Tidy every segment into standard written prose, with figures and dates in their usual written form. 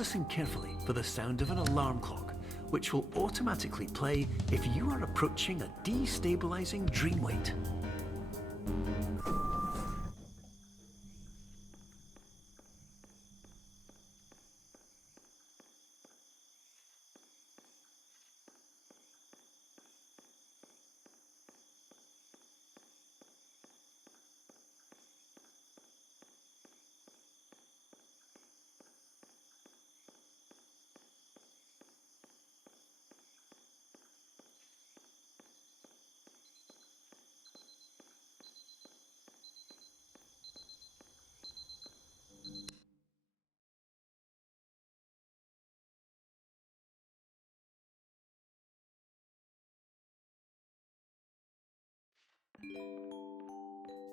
listen carefully for the sound of an alarm clock, which will automatically play if you are approaching a destabilizing dream weight.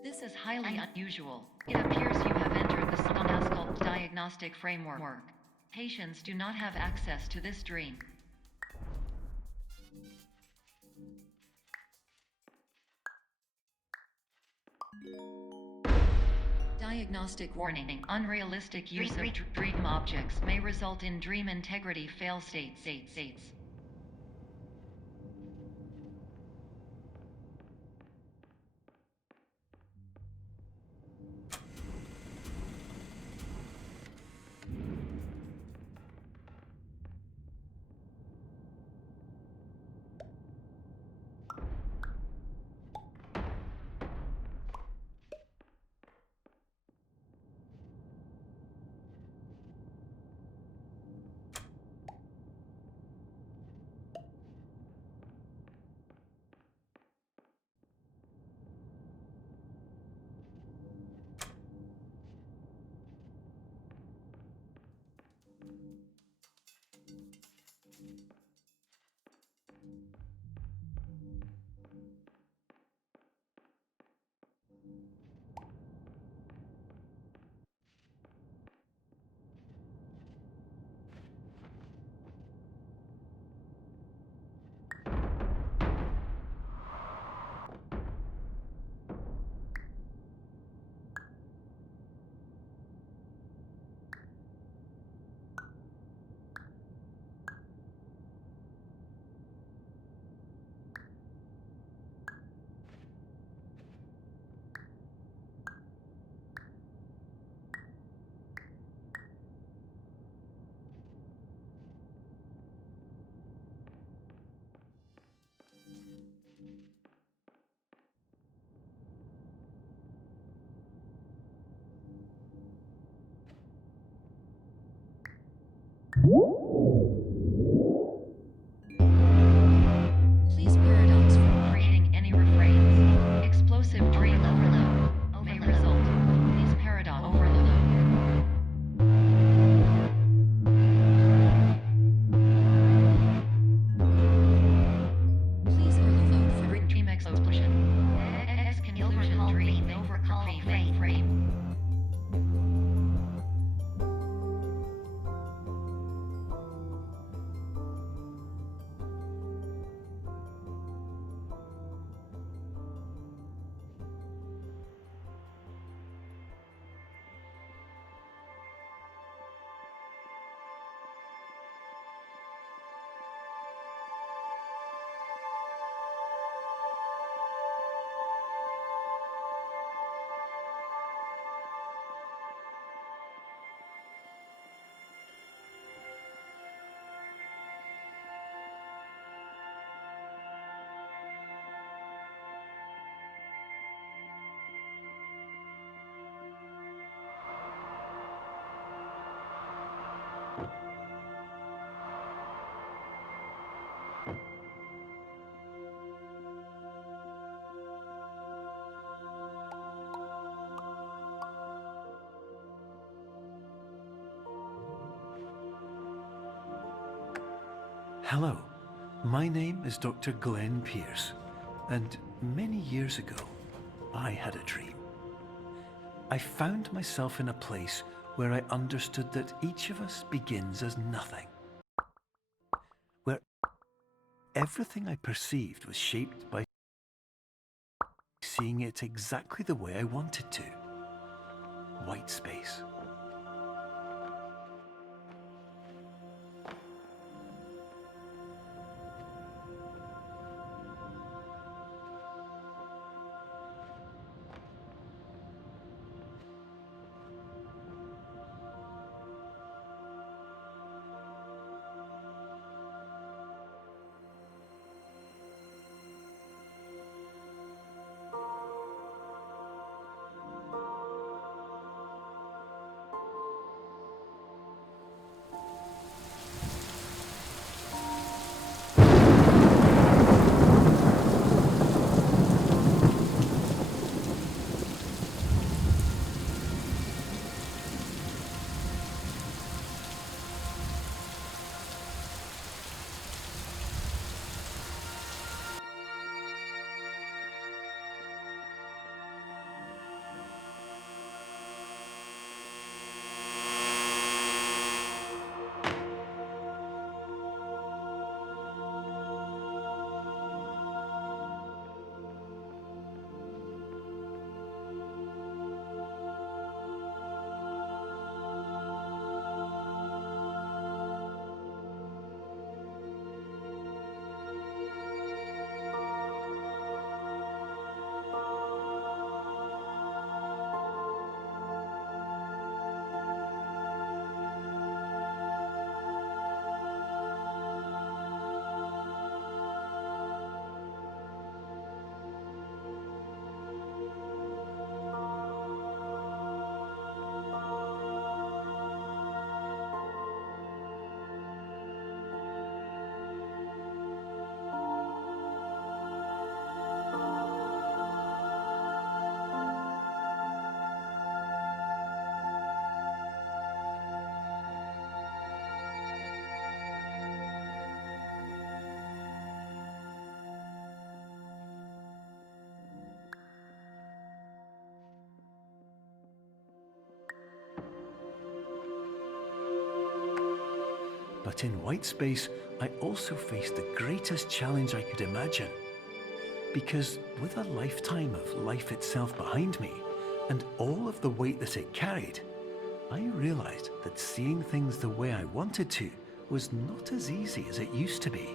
This is highly unusual. It appears you have entered the Somnasculpt diagnostic framework. Patients do not have access to this dream. Diagnostic warning. Unrealistic use of dream objects may result in dream integrity fail states. Please paradox from creating any refrains. Explosive dream overload may result. Please paradox overload. Please overload for dream explosion. Exclusion dream overcall frame. Hello, my name is Dr. Glenn Pierce, and many years ago, I had a dream. I found myself in a place where I understood that each of us begins as nothing, where everything I perceived was shaped by seeing it exactly the way I wanted to. White space. But in white space, I also faced the greatest challenge I could imagine. Because with a lifetime of life itself behind me, and all of the weight that it carried, I realized that seeing things the way I wanted to was not as easy as it used to be.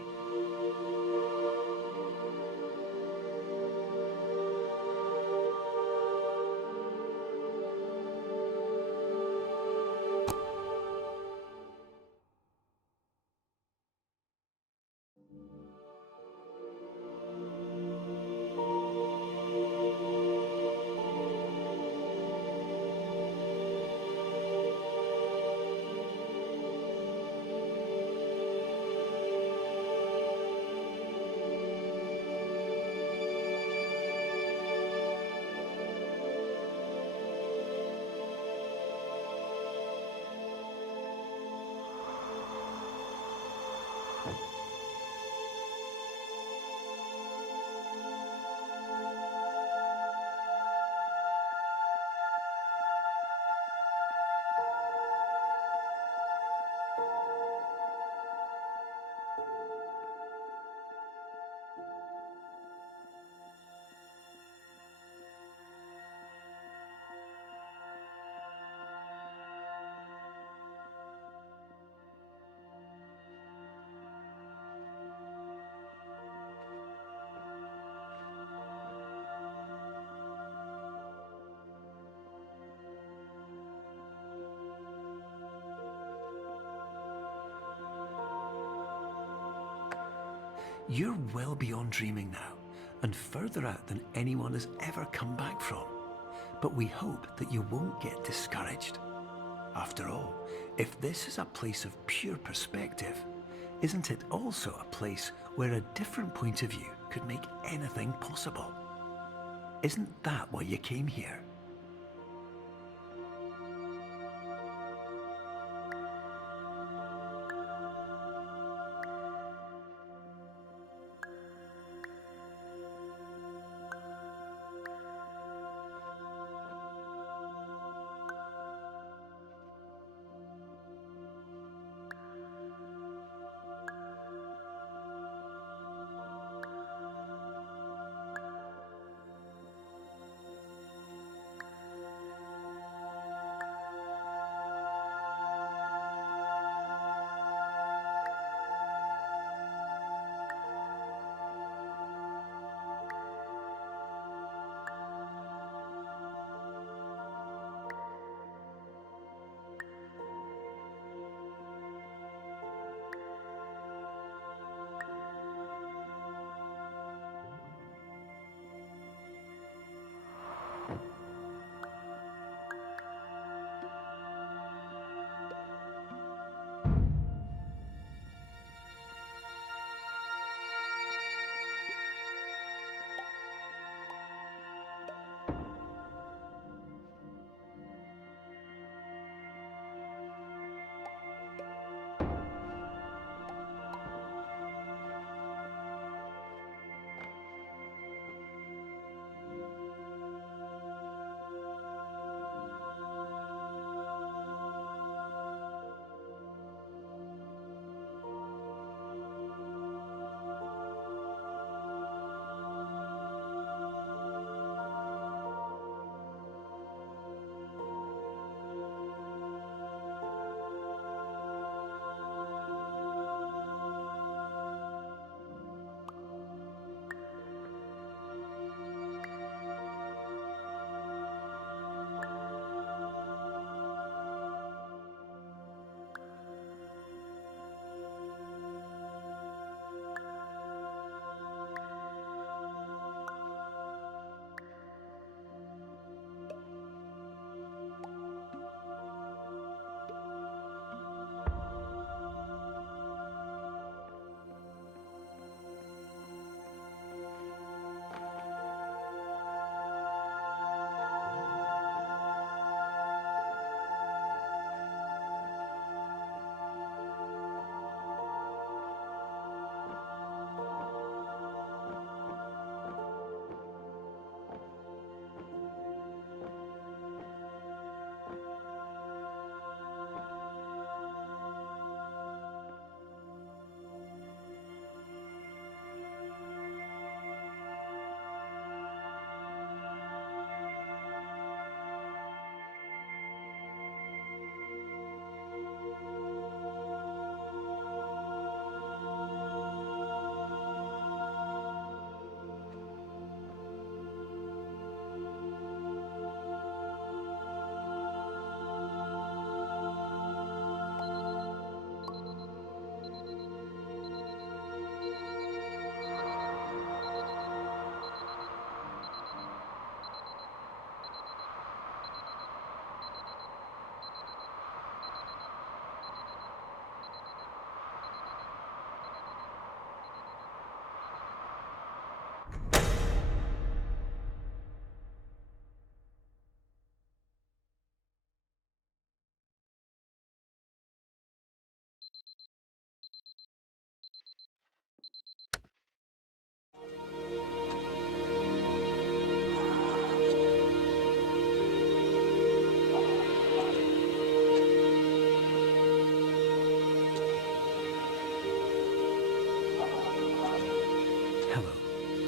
You're well beyond dreaming now, and further out than anyone has ever come back from. But we hope that you won't get discouraged. After all, if this is a place of pure perspective, isn't it also a place where a different point of view could make anything possible? Isn't that why you came here?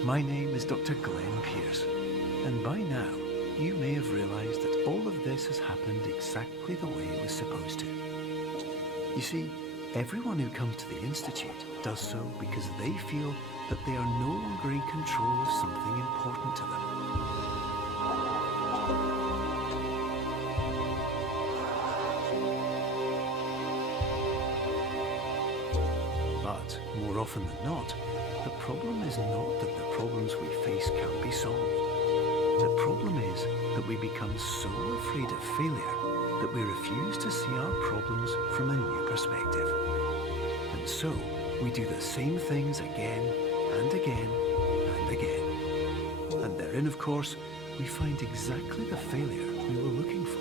My name is Dr. Glenn Pierce, and by now you may have realized that all of this has happened exactly the way it was supposed to. You see, everyone who comes to the Institute does so because they feel that they are no longer in control of something important to them. But more often than not, the problem is not that the problems we face can't be solved. The problem is that we become so afraid of failure that we refuse to see our problems from a new perspective. And so, we do the same things again and again and again. And therein, of course, we find exactly the failure we were looking for.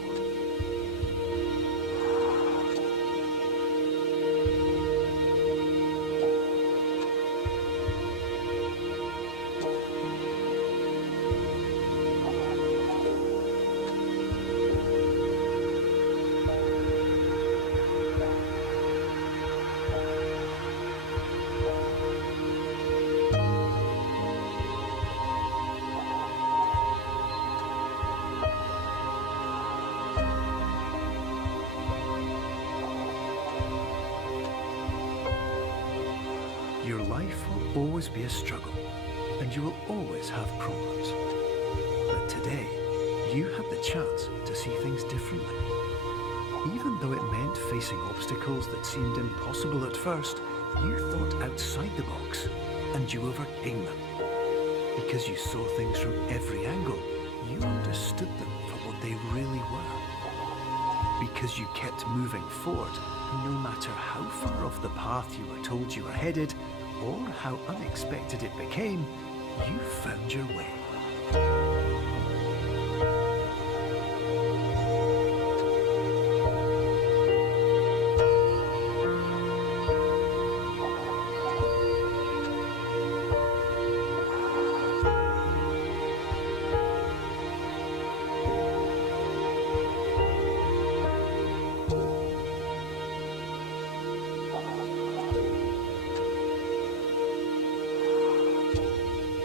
Your life will always be a struggle, and you will always have problems. But today, you had the chance to see things differently. Even though it meant facing obstacles that seemed impossible at first, you thought outside the box, and you overcame them. Because you saw things from every angle, you understood them for what they really were. Because you kept moving forward, no matter how far off the path you were told you were headed, or how unexpected it became, you found your way.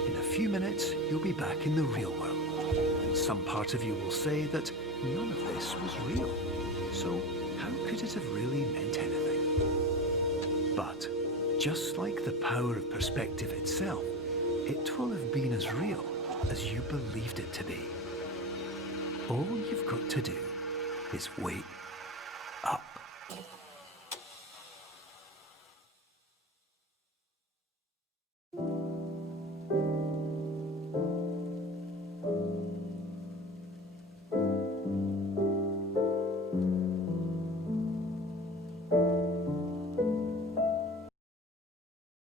In a few minutes, you'll be back in the real world, and some part of you will say that none of this was real. So how could it have really meant anything? But just like the power of perspective itself, it will have been as real as you believed it to be. All you've got to do is wait